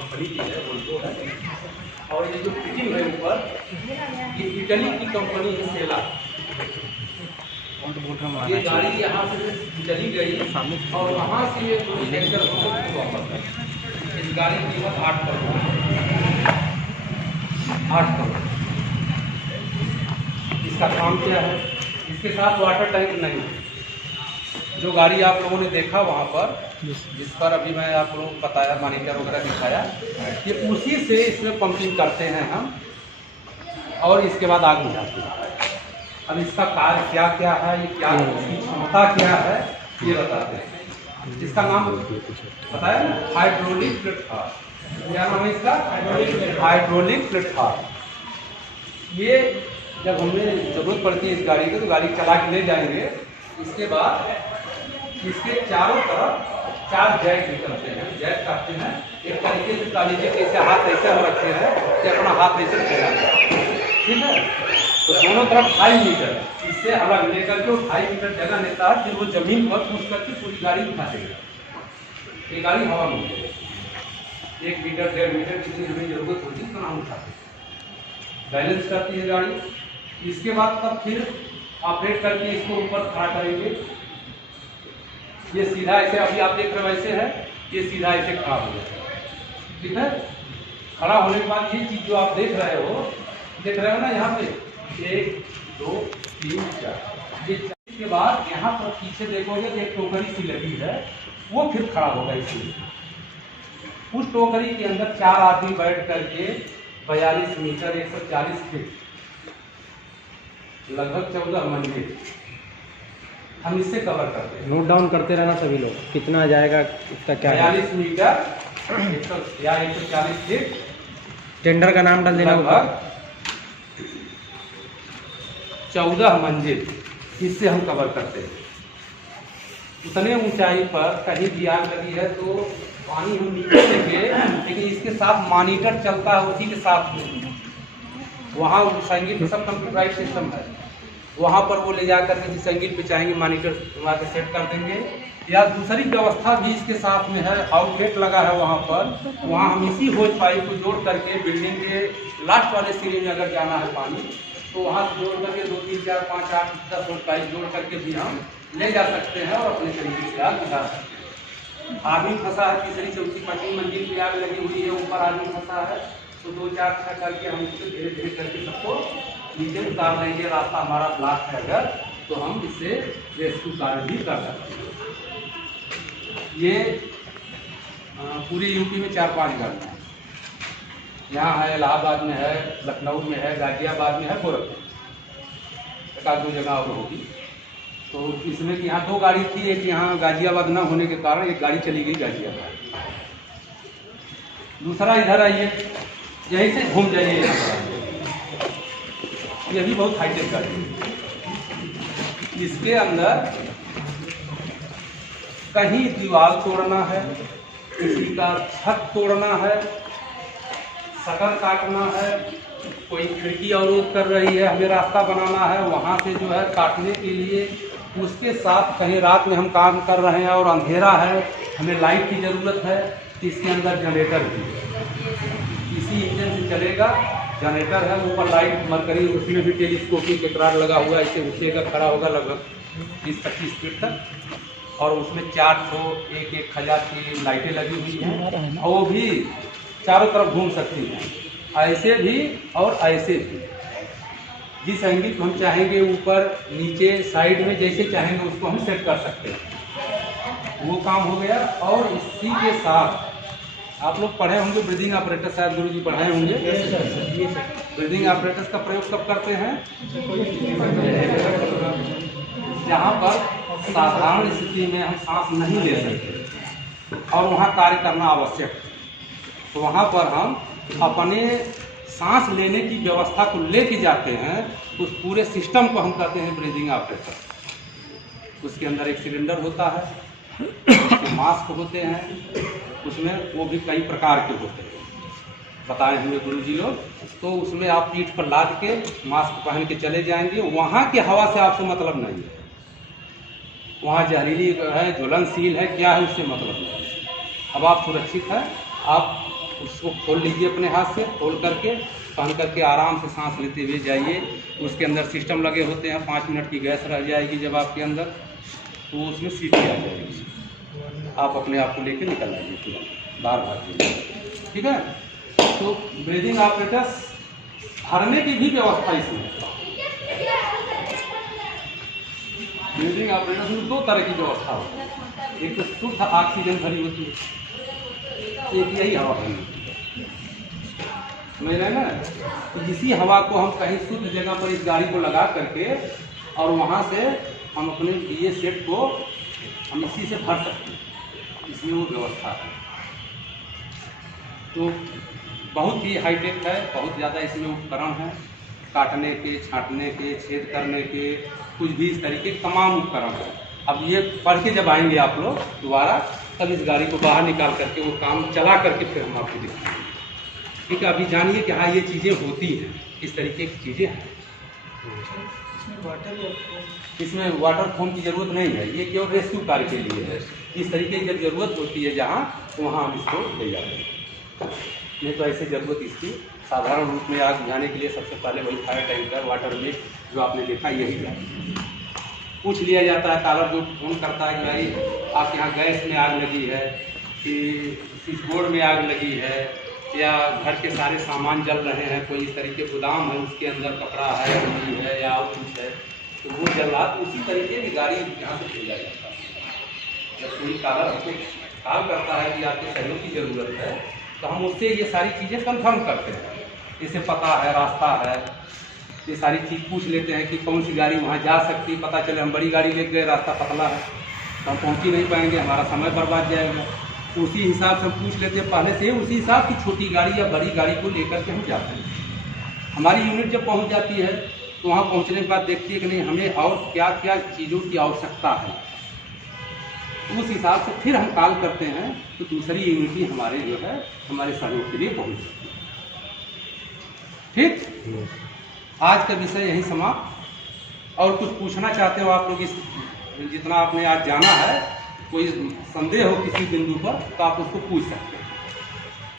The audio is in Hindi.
कंपनी की है, वोल्वो है। और ये जो फिटिंग है ऊपर, ये इटली की कंपनी है सेला। ये गाड़ी यहाँ से चली गई और वहाँ से ये टैंकर वापस है। इस गाड़ी की कीमत 8 करोड़। 8 करोड़। इसका काम क्या है? इसके साथ वाटर टैंक नहीं है। जो गाड़ी आप लोगों ने देखा वहाँ पर, जिस पर अभी मैं आप लोगों को बताया, मॉनिटर वगैरह दिखाया, ये उसी से इसमें पंपिंग करते हैं हम और इसके बाद आग बुझाते हैं। अब इसका कार्य क्या क्या है, ये क्या इसकी क्षमता क्या है, ये बताते हैं। इसका नाम बताया ना, हाइड्रोलिक प्लेटफॉर्म। क्या नाम है इसका? Hydraulic platform. ये जब हमें जरूरत पड़ती है इस गाड़ी को, तो गाड़ी चला के ले जाएंगे। इसके बाद इसके चारों तरफ 4 जैक निकलते हैं। जैक कहते हैं एक तरीके से का लीजिए, ऐसे हाथ ऐसे हम रखते हैं कि अपना हाथ ऐसे फैलाते हैं, ठीक है। तो दोनों तरफ 2.5 मीटर इससे अलग लेकर के 2.5 मीटर जगह लेता है, फिर वो जमीन पर पुश करके पूरी गाड़ी उठा देगा। ये गाड़ी हवा में उठेगी। 1 मीटर 1.5 मीटर जितनी हमें जरूरत होती है उतना हम उठाते हैं। बैलेंस करती है गाड़ी। इसके बाद तब फिर ऑपरेट करके इसको ऊपर खड़ा करेंगे। ये सीधा ऐसे अभी आप देख रहे हो ऐसे है, ये सीधा ऐसे खड़ा हो जाएगा, ठीक है। खड़ा होने के बाद ये चीज़ जो आप देख रहे हो ना यहाँ पे 1 2 3 4, ये 4 के बाद यहाँ पर पीछे देखोगे एक टोकरी सी लगी है, वो फिर खड़ा होगा इसलिए। उस टोकरी के अंदर 4 आदमी बैठ करके 42 मीटर 140 फीट लगभग 14 मंजिल हम इससे कवर करते हैं। नोट डाउन करते रहना सभी लोग, कितना जाएगा इसका क्या है? 42 मीटर 140 फीट। टेंडर का नाम डाल देना। लगभग 14 मंजिल इससे हम कवर करते हैं। उतने ऊंचाई पर कहीं भी आग लगी है तो पानी हम नीचे लेंगे, लेकिन इसके साथ मॉनिटर चलता है उसी के साथ में। वहाँ संगीत सब कंप्यूटराइज सिस्टम है, वहाँ पर वो ले जा करके जिस संगीत पे चाहेंगे मॉनिटर वहाँ के सेट कर देंगे। या दूसरी व्यवस्था भी इसके साथ में है, आउटलेट लगा है वहाँ पर। वहाँ हम इसी होज पाइप को जोड़ करके बिल्डिंग के लास्ट वाले सिरे में अगर जाना है पानी, तो वहाँ से जोड़ करके 2 3 4 5 8 10 होज पाइप जोड़ करके भी हम ले जा सकते हैं और अपने तरीके से आग बुझा सकते हैं। आदमी फंसा है, तीसरी चौथी 5वीं मंजिल की आग लगी हुई है, ऊपर आदमी फंसा है, तो 2 4 6 करके हम इसको धीरे धीरे करके सबको नीचे उतार देंगे। रास्ता हमारा ब्लॉक है अगर, तो हम इससे रेस्क्यू कार्य भी कर सकते हैं। ये पूरी यूपी में 4-5 गाड़ियाँ हैं। यहाँ है, इलाहाबाद में है, लखनऊ में है, गाजियाबाद में है, गोरखपुर, 1-2 जगह और होगी। तो इसमें कि यहाँ 2 गाड़ी थी, एक यहाँ गाजियाबाद न होने के कारण एक गाड़ी चली गई गाजियाबाद। दूसरा इधर आइए, यहीं से घूम जाइए यहाँ पर। ये भी बहुत हाईटेक गाड़ी है। इसके अंदर कहीं दीवार तोड़ना है, किसी का छत तोड़ना है, शटर काटना है, कोई खिड़की अवरोध कर रही है, हमें रास्ता बनाना है, वहाँ से जो है काटने के लिए। उसके साथ कहीं रात में हम काम कर रहे हैं और अंधेरा है, हमें लाइट की ज़रूरत है, तो इसके अंदर जनरेटर भी है। इसी इंजन से चलेगा, जनरेटर है, ऊपर लाइट मरकरी, उसमें भी टेलीस्कोपिक एकरार लगा हुआ है, इससे उठेगा, खड़ा होगा लगभग 20-25 फीट तक। और उसमें 400 1-1 हज़ार की लाइटें लगी हुई हैं, और वो भी चारों तरफ घूम सकती हैं, ऐसे भी और ऐसे भी। जिस एंगल को हम चाहेंगे, ऊपर नीचे साइड में जैसे चाहेंगे उसको हम सेट कर सकते हैं। वो काम हो गया। और इसी के साथ आप लोग पढ़े होंगे ब्रीदिंग ऑपरेटर, शायद गुरु जी पढ़ाए होंगे। ब्रीदिंग ऑपरेटर्स का प्रयोग कब करते हैं? जहाँ पर साधारण स्थिति में हम सांस नहीं ले सकते और वहाँ कार्य करना आवश्यक है, तो वहाँ पर हम अपने सांस लेने की व्यवस्था को लेके जाते हैं। उस पूरे सिस्टम को हम कहते हैं ब्रीदिंग ऑपरेटर। उसके अंदर एक सिलेंडर होता है, मास्क होते हैं, उसमें वो भी कई प्रकार के होते हैं, बताए हुए गुरु जी लोग। तो उसमें आप पीठ पर लाद के मास्क पहन के चले जाएंगे। वहाँ की हवा से आपसे मतलब नहीं है, वहाँ जहरीली है, ज्वलनशील है, क्या है, उससे मतलब नहीं है। अब आप सुरक्षित हैं, आप उसको खोल लीजिए अपने हाथ से, खोल करके पहन करके आराम से सांस लेते हुए जाइए। उसके अंदर सिस्टम लगे होते हैं, 5 मिनट की गैस रह जाएगी जब आपके अंदर, तो उसमें सीटी आ जाएगी, आप अपने आप को लेके निकल आइए तुरंत, बार भागिए। ठीक है। तो ब्रीदिंग ऑपरेटर्स भरने की भी व्यवस्था इसमें है। ब्रीदिंग ऑपरेटर्स में 2 तरह की व्यवस्था होती है, एक तो शुद्ध ऑक्सीजन भरी होती है, एक यही हवा भरी होती है, समझ रहे हैं ना। तो इसी हवा को हम कहीं शुद्ध जगह पर इस गाड़ी को लगा करके और वहाँ से हम अपने ये सेट को हम इसी से भर सकते हैं, इसमें वो व्यवस्था है। तो बहुत ही हाईटेक है, बहुत ज़्यादा इसमें उपकरण हैं, काटने के, छांटने के, छेद करने के, कुछ भी इस तरीके के तमाम उपकरण हैं। अब ये पढ़ के जब आएंगे आप लोग दोबारा, तब इस गाड़ी को बाहर निकाल करके वो काम चला करके फिर हम आपको दिखाएंगे। ठीक है। अभी जानिए कि हाँ ये चीज़ें होती हैं, इस तरीके की चीज़ें हैं। इसमें वाटर फोम की ज़रूरत नहीं है, ये केवल रेस्क्यू कार्य के लिए है। इस तरीके की जब ज़रूरत होती है जहाँ, तो वहाँ हम इसको ले जाते हैं। नहीं तो ऐसे ज़रूरत इसकी साधारण रूप में आग बुझाने के लिए सबसे पहले वही फायर टैंकर, वाटर मिक्स जो आपने देखा यही है। पूछ लिया जाता है, कालर जो फोन करता है कि भाई आपके यहाँ गैस में आग लगी है कि स्विच बोर्ड में आग लगी है या घर के सारे सामान जल रहे हैं, कोई इस तरीके गोदाम है उसके अंदर कपड़ा है, रोटी है या और कुछ है, तो वो जल रहा, तो उसी तरीके की गाड़ी यहाँ से भेजा जाता है। जब कोई कालर हमको कॉल करता है कि आपके सहयोग की ज़रूरत है, तो हम उससे ये सारी चीज़ें कंफर्म करते हैं, जैसे पता है, रास्ता है, ये सारी चीज़ पूछ लेते हैं कि कौन सी गाड़ी वहाँ जा सकती है। पता चले हम बड़ी गाड़ी ले गए, रास्ता पतला है तो हम पहुँच ही नहीं पाएंगे, हमारा समय बर्बाद जाएगा। उसी हिसाब से हम पूछ लेते हैं पहले से, उसी हिसाब की छोटी गाड़ी या बड़ी गाड़ी को लेकर के हम जाते हैं। हमारी यूनिट जब पहुँच जाती है तो वहाँ पहुँचने के बाद देखती है कि नहीं हमें और क्या क्या चीज़ों की आवश्यकता है, उस हिसाब से फिर हम कॉल करते हैं, तो दूसरी यूनिटी हमारे जो है हमारे सहयोग के लिए पहुँच जाती है। ठीक, आज का विषय यही समाप्त। और कुछ पूछना चाहते हो आप लोग, इस जितना आपने आज जाना है, कोई संदेह हो किसी बिंदु पर तो आप उसको पूछ सकते हैं।